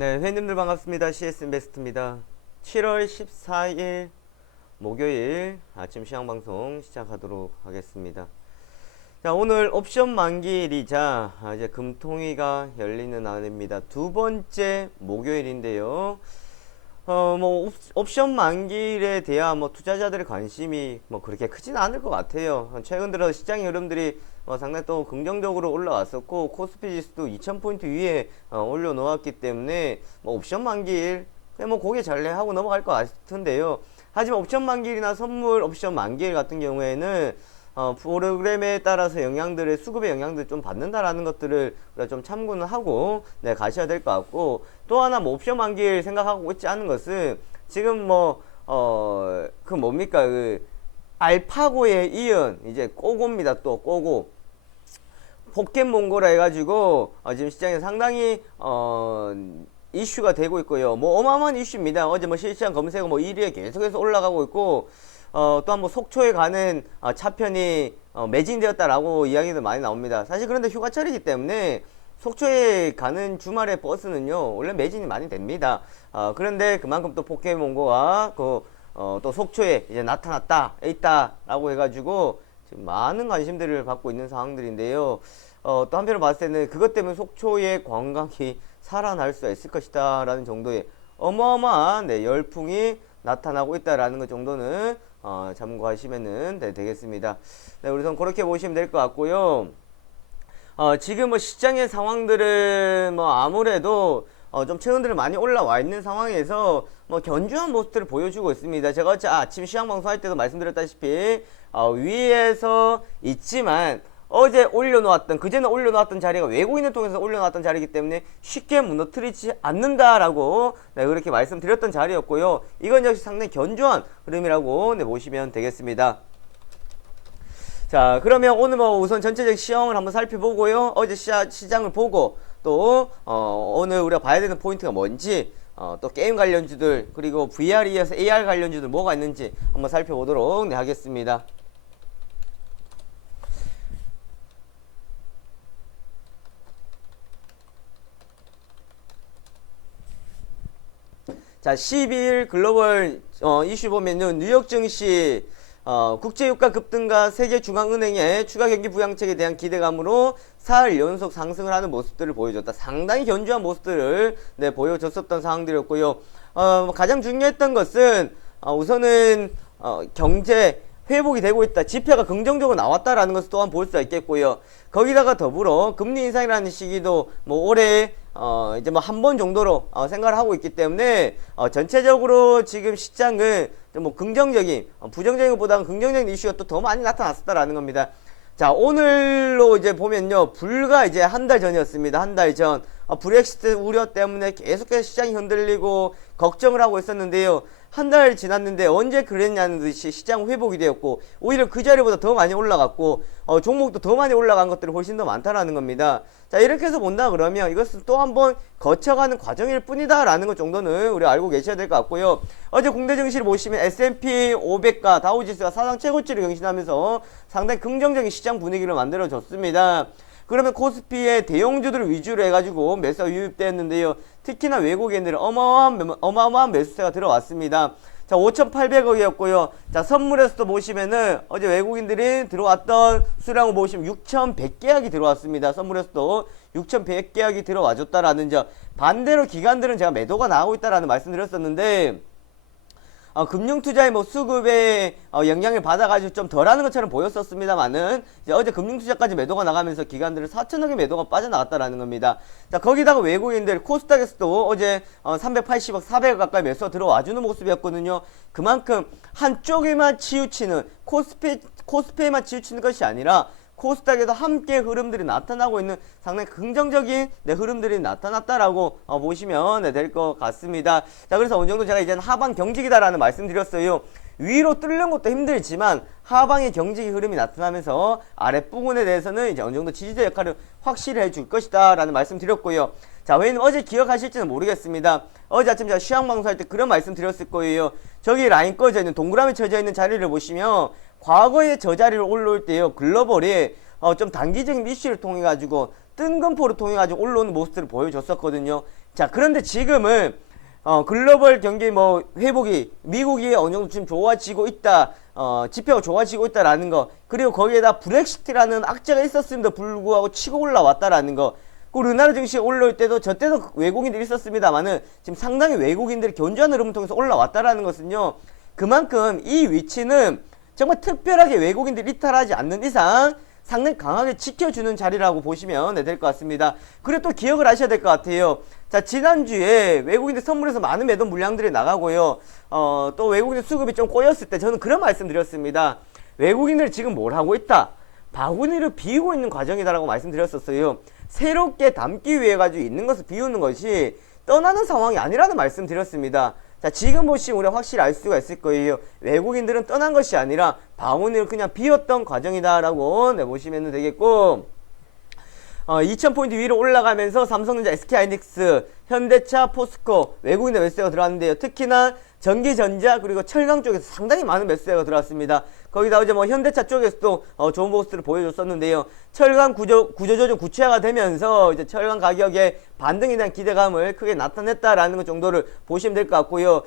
네, 회원님들 반갑습니다. CS인베스트입니다. 7월 14일 목요일 아침 시황방송 시작하도록 하겠습니다. 자, 오늘 옵션 만기일이자 이제 금통위가 열리는 날입니다. 두 번째 목요일인데요. 옵션 만기일에 대한 투자자들의 관심이 그렇게 크진 않을 것 같아요. 최근 들어 시장의 흐름들이 상당히 또 긍정적으로 올라왔었고, 코스피 지수도 2000포인트 위에 올려놓았기 때문에 옵션 만기일 그냥 고개 잘래하고 넘어갈 것 같은데요. 하지만 옵션 만기일이나 선물 옵션 만기일 같은 경우에는 프로그램에 따라서 영향들을, 수급의 영향들을 좀 받는다라는 것들을 우리가 좀 참고는 하고 가셔야 될 것 같고, 또 하나 옵션 만기일 생각하고 있지 않은 것은 지금 알파고에 이은 이제 꼬고입니다. 또 꼬고 포켓몬고라 해가지고 지금 시장에 상당히 이슈가 되고 있고요. 어마어마한 이슈입니다. 어제 실시간 검색어 1위에 계속해서 올라가고 있고, 또한 속초에 가는 차편이 매진되었다라고 이야기도 많이 나옵니다. 사실 그런데 휴가철이기 때문에 속초에 가는 주말에 버스는요 원래 매진이 많이 됩니다. 그런데 그만큼 또 포켓몬고가 또 속초에 이제 나타났다, 있다라고 해가지고 지금 많은 관심들을 받고 있는 상황들인데요. 또 한편으로 봤을 때는 그것 때문에 속초의 관광이 살아날 수 있을 것이다 라는 정도의 어마어마한 열풍이 나타나고 있다라는 것 정도는 참고하시면 되겠습니다. 네, 우선 그렇게 보시면 될 것 같고요. 지금 시장의 상황들은 아무래도 좀 최근들은 많이 올라와 있는 상황에서 견주한 모습들을 보여주고 있습니다. 제가 어제 아침 시황 방송할 때도 말씀드렸다시피 위에서 있지만 어제 올려놓았던, 그제는 올려놓았던 자리가 외국인을 통해서 올려놓았던 자리이기 때문에 쉽게 무너뜨리지 않는다라고 그렇게 말씀드렸던 자리였고요. 이건 역시 상당히 견조한 흐름이라고 보시면 되겠습니다. 자, 그러면 오늘 우선 전체적 시황을 한번 살펴보고요. 어제 시장을 보고 또 오늘 우리가 봐야 되는 포인트가 뭔지, 또 게임 관련주들, 그리고 VR에 이어서 AR 관련주들 뭐가 있는지 한번 살펴보도록 하겠습니다. 자, 12일 글로벌 이슈 보면요, 뉴욕 증시 국제유가 급등과 세계중앙은행의 추가 경기 부양책에 대한 기대감으로 4일 연속 상승을 하는 모습들을 보여줬다. 상당히 견조한 모습들을 보여줬었던 상황들이었고요. 가장 중요했던 것은 우선은 경제 회복이 되고 있다, 지표가 긍정적으로 나왔다라는 것을 또한 볼 수가 있겠고요. 거기다가 더불어 금리 인상이라는 시기도 올해 이제 한 번 정도로 생각을 하고 있기 때문에 전체적으로 지금 시장은 좀 긍정적인, 부정적인 것보다는 긍정적인 이슈가 또 더 많이 나타났었다라는 겁니다. 자, 오늘로 이제 보면요, 불과 이제 한 달 전이었습니다. 한 달 전 브렉시트 우려 때문에 계속해서 시장이 흔들리고 걱정을 하고 있었는데요. 한 달 지났는데 언제 그랬냐는 듯이 시장 회복이 되었고, 오히려 그 자리보다 더 많이 올라갔고, 종목도 더 많이 올라간 것들이 훨씬 더 많다라는 겁니다. 자, 이렇게 해서 본다 그러면 이것은 또 한번 거쳐가는 과정일 뿐이다 라는 것 정도는 우리가 알고 계셔야 될 것 같고요. 어제 공대 증시를 보시면 S&P 500과 다우지수가 사상 최고치를 경신하면서 상당히 긍정적인 시장 분위기를 만들어줬습니다. 그러면 코스피의 대형주들을 위주로 해가지고 매수가 유입되었는데요. 특히나 외국인들은 어마어마한 매수세가 들어왔습니다. 자, 5,800억이었고요. 자, 선물에서도 보시면은 어제 외국인들이 들어왔던 수량을 보시면 6,100계약이 들어왔습니다. 선물에서도 6,100계약이 들어와줬다라는 점. 반대로 기관들은 제가 매도가 나오고 있다라는 말씀드렸었는데, 금융투자의 수급에 영향을 받아가지고 좀 덜하는 것처럼 보였었습니다만은, 이제 어제 금융투자까지 매도가 나가면서 기관들은 4천억의 매도가 빠져나갔다라는 겁니다. 자, 거기다가 외국인들 코스닥에서도 어제 380억, 400억 가까이 매수가 들어와주는 모습이었거든요. 그만큼 한쪽에만 치우치는, 코스피에만 치우치는 것이 아니라 코스닥에도 함께 흐름들이 나타나고 있는 상당히 긍정적인 흐름들이 나타났다라고 보시면 될 것 같습니다. 자, 그래서 어느 정도 제가 이제는 하방 경직이다라는 말씀드렸어요. 위로 뚫는 것도 힘들지만 하방의 경직의 흐름이 나타나면서 아랫부분에 대해서는 이제 어느 정도 지지대 역할을 확실히 해줄 것이다 라는 말씀 드렸고요. 자, 왜냐면 어제 기억하실지는 모르겠습니다. 어제 아침 제가 시황방송할 때 그런 말씀 드렸을 거예요. 저기 라인 꺼져 있는, 동그라미 쳐져 있는 자리를 보시면 과거의 저 자리를 올라올 때요, 글로벌이 좀 단기적인 이슈를 통해 가지고 뜬금포를 통해 가지고 올라오는 모습들을 보여줬었거든요. 자, 그런데 지금은 글로벌 경기 뭐 회복이 미국이 어느 정도 지금 좋아지고 있다. 지표가 좋아지고 있다라는 거. 그리고 거기에다 브렉시트라는 악재가 있었음에도 불구하고 치고 올라왔다라는 거. 그 우리나라 증시가 올라올 때도 저 때도 외국인들이 있었습니다만은 지금 상당히 외국인들이 견조한 흐름을 통해서 올라왔다라는 것은요. 그만큼 이 위치는 정말 특별하게 외국인들이 이탈하지 않는 이상 상당히 강하게 지켜주는 자리라고 보시면 될 것 같습니다. 그리고 또 기억을 하셔야 될 것 같아요. 자, 지난주에 외국인들 선물에서 많은 매도 물량들이 나가고요. 또 외국인들 수급이 좀 꼬였을 때 저는 그런 말씀 드렸습니다. 외국인들 지금 뭘 하고 있다? 바구니를 비우고 있는 과정이다라고 말씀드렸었어요. 새롭게 담기 위해 가지고 있는 것을 비우는 것이 떠나는 상황이 아니라는 말씀 드렸습니다. 자, 지금 보시면 우리가 확실히 알 수가 있을 거예요. 외국인들은 떠난 것이 아니라 바구니를 그냥 비웠던 과정이다라고 보시면 되겠고, 2000포인트 위로 올라가면서 삼성전자, SK하이닉스, 현대차, 포스코 외국인의 매수세가 들어왔는데요. 특히나 전기전자 그리고 철강 쪽에서 상당히 많은 매수세가 들어왔습니다. 거기다 어제 뭐 현대차 쪽에서도 좋은 모습을 보여줬었는데요. 철강 구조조정 구체화가 되면서 이제 철강 가격의 반등에 대한 기대감을 크게 나타냈다라는 것 정도를 보시면 될 것 같고요.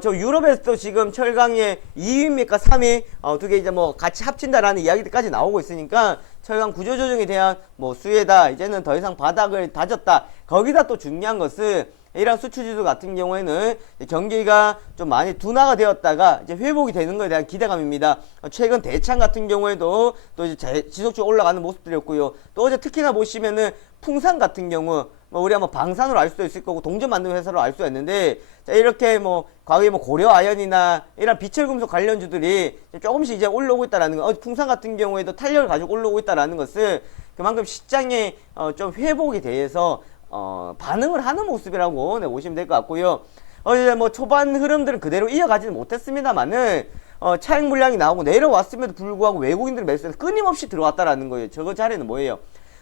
저 유럽에서도 지금 철강의 2위입니까 3위 두 개 이제 뭐 같이 합친다라는 이야기들까지 나오고 있으니까 철강 구조조정에 대한 뭐 수혜다. 이제는 더 이상 바닥을 다졌다. 거기다 또 중요한 것은 이런 수출지수 같은 경우에는 경기가 좀 많이 둔화가 되었다가 이제 회복이 되는 것에 대한 기대감입니다. 최근 대창 같은 경우에도 또 이제 지속적으로 올라가는 모습들이었고요. 또 어제 특히나 보시면은 풍산 같은 경우 뭐 우리가 뭐 방산으로 알 수도 있을 거고 동전 만드는 회사로 알 수가 있는데 자, 이렇게 뭐 과거에 뭐 고려 아연이나 이런 비철금속 관련주들이 조금씩 이제 올라오고 있다라는 거. 풍산 같은 경우에도 탄력을 가지고 올라오고 있다라는 것은 그만큼 시장에 좀 회복이 돼서 반응을 하는 모습이라고 보시면 될 것 같고요. 어제 뭐 초반 흐름들은 그대로 이어가지는 못했습니다만은 차익 물량이 나오고 내려왔음에도 불구하고 외국인들 매수는 끊임없이 들어왔다라는 거예요. 저거 자리는 뭐예요?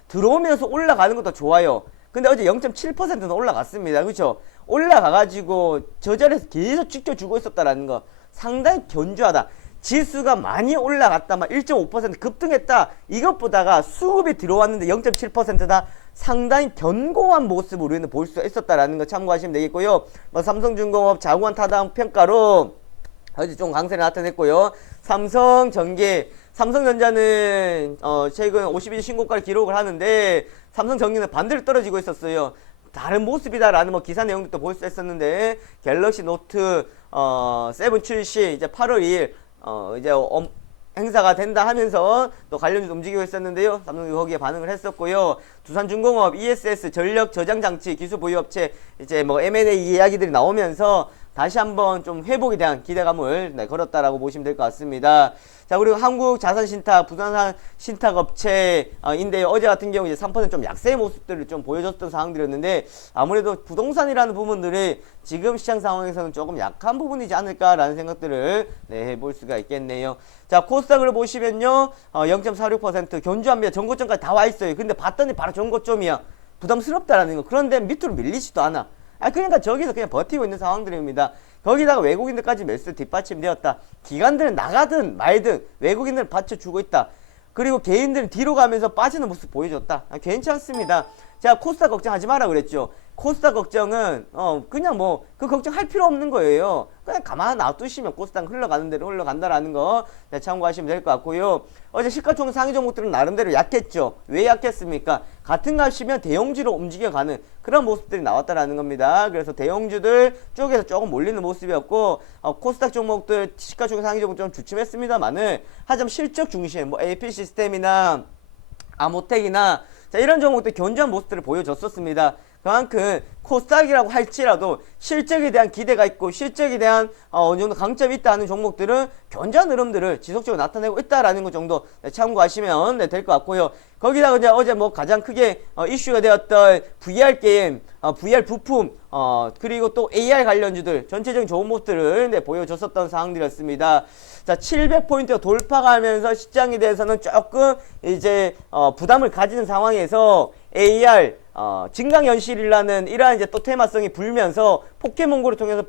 들어오면서 올라가는 것도 좋아요. 근데 어제 0.7%는 올라갔습니다. 그렇죠? 올라가가지고 저 자리에서 계속 지켜주고 있었다라는 거 상당히 견조하다. 지수가 많이 올라갔다, 막 1.5% 급등했다. 이것보다가 수급이 들어왔는데 0.7%다. 상당히 견고한 모습을 우리는 볼 수 있었다라는 거 참고하시면 되겠고요. 뭐 삼성중공업 자구한 타당 평가로 어제 좀 강세를 나타냈고요. 삼성전자는 최근 52주 신고가를 기록을 하는데 삼성전기는 반대로 떨어지고 있었어요. 다른 모습이다라는 뭐 기사 내용도 볼 수 있었는데 갤럭시 노트 7 출시 이제 8월 2일 이제 행사가 된다 하면서 또 관련주도 움직이고 있었는데요. 삼성이 거기에 반응을 했었고요. 두산중공업, ESS 전력 저장 장치 기술 보유업체 이제 뭐 M&A 이야기들이 나오면서 다시 한번 좀 회복에 대한 기대감을 걸었다라고 보시면 될 것 같습니다. 자, 그리고 한국자산신탁, 부산산 신탁업체인데요. 어제 같은 경우 이제 3% 좀 약세의 모습들을 좀 보여줬던 상황들이었는데 아무래도 부동산이라는 부분들이 지금 시장 상황에서는 조금 약한 부분이지 않을까라는 생각들을 해볼 수가 있겠네요. 자, 코스닥을 보시면요. 0.46% 견주합니다. 전고점까지 다 와 있어요. 근데 봤더니 바로 전고점이야. 부담스럽다라는 거. 그런데 밑으로 밀리지도 않아. 그러니까 저기서 그냥 버티고 있는 상황들입니다. 거기다가 외국인들까지 매수 뒷받침되었다. 기관들은 나가든 말든 외국인들은 받쳐주고 있다. 그리고 개인들은 뒤로 가면서 빠지는 모습 보여줬다. 괜찮습니다. 제가 코스닥 걱정하지 마라 그랬죠. 코스닥 걱정은 그냥 뭐 그 걱정할 필요 없는 거예요. 그냥 가만히 놔두시면 코스닥 흘러가는 대로 흘러간다라는 거 참고하시면 될 것 같고요. 어제 시가총 상위 종목들은 나름대로 약했죠. 왜 약했습니까? 같은 값이면 대형주로 움직여가는 그런 모습들이 나왔다라는 겁니다. 그래서 대형주들 쪽에서 조금 몰리는 모습이었고 코스닥 종목들 시가총 상위 종목 좀 주춤했습니다만은 하지만 실적 중심 뭐 AP 시스템이나 아모텍이나 자, 이런 종목들 견조한 모습들을 보여줬었습니다. 그만큼 코스닥이라고 할지라도 실적에 대한 기대가 있고 실적에 대한 어느 정도 강점이 있다는 종목들은 견조한 흐름들을 지속적으로 나타내고 있다라는 것 정도 참고하시면 될 것 같고요. 거기다가 이제 어제 뭐 가장 크게 이슈가 되었던 VR 게임, VR 부품, 그리고 또 AR 관련주들 전체적인 좋은 모습들을 보여줬었던 상황들이었습니다. 자, 700포인트가 돌파하면서 시장에 대해서는 조금 이제 부담을 가지는 상황에서 AR 증강현실이라는 이러한 이제 또 테마성이 불면서 포켓몬고를 통해서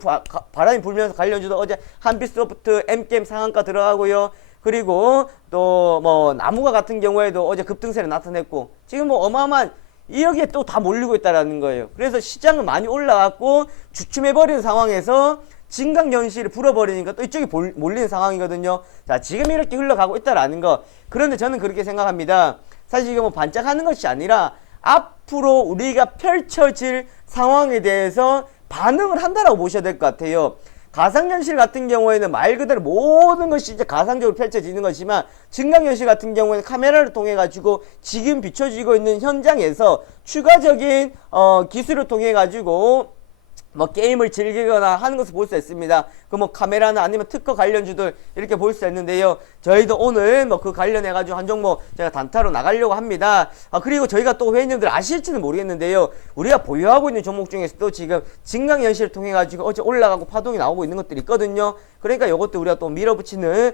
바람이 불면서 관련주도 어제 한빛소프트, M게임 상한가 들어가고요. 그리고 또 뭐 나무가 같은 경우에도 어제 급등세를 나타냈고 지금 뭐 어마어마한 여기에 또 다 몰리고 있다라는 거예요. 그래서 시장은 많이 올라갔고 주춤해버리는 상황에서 진강현실을 불어버리니까 또 이쪽이 몰리는 상황이거든요. 자, 지금 이렇게 흘러가고 있다라는 거. 그런데 저는 그렇게 생각합니다. 사실 이게 뭐 반짝하는 것이 아니라 앞으로 우리가 펼쳐질 상황에 대해서 반응을 한다라고 보셔야 될 것 같아요. 가상현실 같은 경우에는 말 그대로 모든 것이 이제 가상적으로 펼쳐지는 것이지만 증강현실 같은 경우에는 카메라를 통해 가지고 지금 비춰지고 있는 현장에서 추가적인 기술을 통해 가지고 뭐 게임을 즐기거나 하는 것을 볼 수 있습니다. 그 뭐 카메라나 아니면 특허 관련주들 이렇게 볼 수 있는데요. 저희도 오늘 뭐 그 관련해 가지고 한 종목 제가 단타로 나가려고 합니다. 그리고 저희가 또 회원님들 아실지는 모르겠는데요. 우리가 보유하고 있는 종목 중에서도 지금 증강현실을 통해 가지고 어제 올라가고 파동이 나오고 있는 것들이 있거든요. 그러니까 이것도 우리가 또 밀어붙이는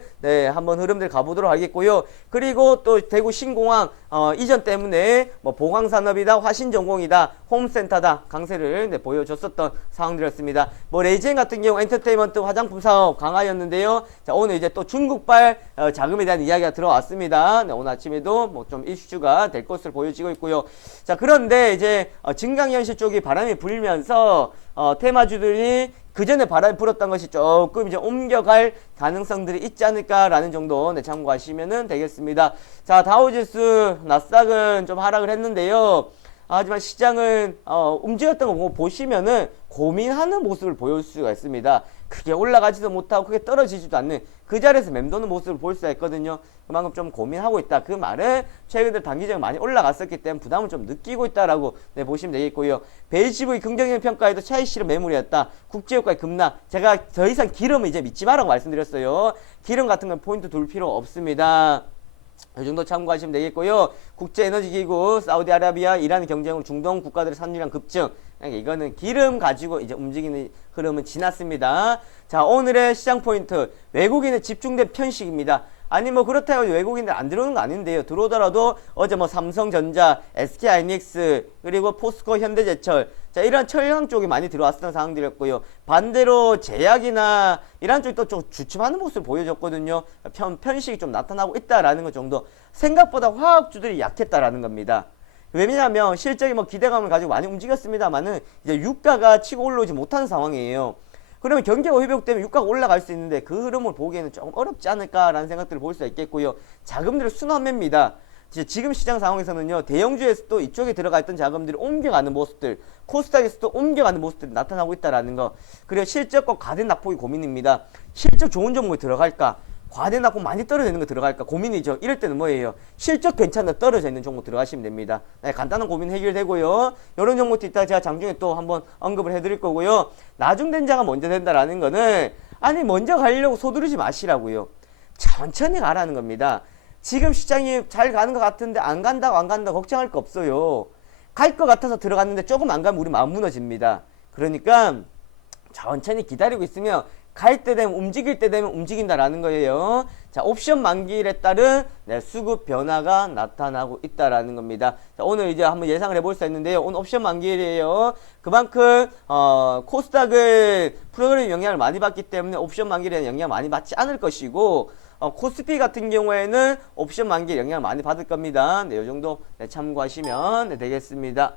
한번 흐름들 가보도록 하겠고요. 그리고 또 대구 신공항 이전 때문에 뭐 보강산업이다, 화신전공이다, 홈센터다 강세를 보여줬었던 상황들이었습니다. 뭐 레이젠 같은 경우 엔터테인먼트 화장품 사업 강하였는데요. 자, 오늘 이제 또 중국발 자금에 대한 이야기가 들어왔습니다. 네, 오늘 아침에도 뭐 좀 이슈가 될 것으로 보여지고 있고요. 자, 그런데 이제 증강현실 쪽이 바람이 불면서 테마주들이 그 전에 바람이 불었던 것이 조금 이제 옮겨갈 가능성들이 있지 않을까라는 정도 참고하시면 되겠습니다. 자, 다우지수, 나스닥은 좀 하락을 했는데요. 하지만 시장은 움직였던 거 보시면은 고민하는 모습을 보일 수가 있습니다. 크게 올라가지도 못하고 크게 떨어지지도 않는 그 자리에서 맴도는 모습을 볼 수가 있거든요. 그만큼 좀 고민하고 있다. 그 말은 최근 들 단기적으로 많이 올라갔었기 때문에 부담을 좀 느끼고 있다라고 보시면 되겠고요. 베이시브의 긍정적 평가에도 차익 실현 매물이었다. 국제유가의 급락. 제가 더 이상 기름을 이제 믿지 마라고 말씀드렸어요. 기름 같은 건 포인트 둘 필요 없습니다. 이 정도 참고하시면 되겠고요. 국제에너지기구, 사우디아라비아, 이란 경쟁으로 중동 국가들의 산유량 급증. 이거는 기름 가지고 이제 움직이는 흐름은 지났습니다. 자, 오늘의 시장 포인트. 외국인의 집중된 편식입니다. 아니 뭐 그렇다고 외국인들 안 들어오는 거 아닌데요. 들어오더라도 어제 뭐 삼성전자, SK하이닉스, 그리고 포스코, 현대제철, 자, 이런 철강 쪽이 많이 들어왔던 상황들이었고요. 반대로 제약이나 이런 쪽이 또 좀 주춤하는 모습을 보여줬거든요. 편식이 좀 나타나고 있다라는 것 정도. 생각보다 화학주들이 약했다라는 겁니다. 왜냐하면 실적이 뭐 기대감을 가지고 많이 움직였습니다만은 이제 유가가 치고 올라오지 못하는 상황이에요. 그러면 경기가 회복되면 유가가 올라갈 수 있는데 그 흐름을 보기에는 조금 어렵지 않을까라는 생각들을 볼 수가 있겠고요. 자금들의 순환매입니다. 지금 시장 상황에서는요, 대형주에서도 이쪽에 들어가 있던 자금들이 옮겨가는 모습들, 코스닥에서도 옮겨가는 모습들이 나타나고 있다라는 거. 그리고 실적과 과대 낙폭이 고민입니다. 실적 좋은 종목에 들어갈까? 과대 낙폭 많이 떨어져 있는 거 들어갈까 고민이죠. 이럴 때는 뭐예요? 실적 괜찮다 떨어져 있는 종목 들어가시면 됩니다. 네, 간단한 고민 해결되고요. 이런 종목도 이따가 제가 장중에 또 한번 언급을 해드릴 거고요. 나중된 자가 먼저 된다라는 거는 아니 먼저 가려고 서두르지 마시라고요. 천천히 가라는 겁니다. 지금 시장이 잘 가는 것 같은데 안 간다고 걱정할 거 없어요. 갈 것 같아서 들어갔는데 조금 안 가면 우리 마음 무너집니다. 그러니까 천천히 기다리고 있으면 갈 때 되면 움직일 때 되면 움직인다라는 거예요. 자, 옵션 만기일에 따른 수급 변화가 나타나고 있다라는 겁니다. 자, 오늘 이제 한번 예상을 해볼 수 있는데요. 오늘 옵션 만기일이에요. 그만큼 코스닥을 프로그램 영향을 많이 받기 때문에 옵션 만기일에 영향을 많이 받지 않을 것이고 코스피 같은 경우에는 옵션 만기일 영향을 많이 받을 겁니다. 네, 이 정도 참고하시면 되겠습니다.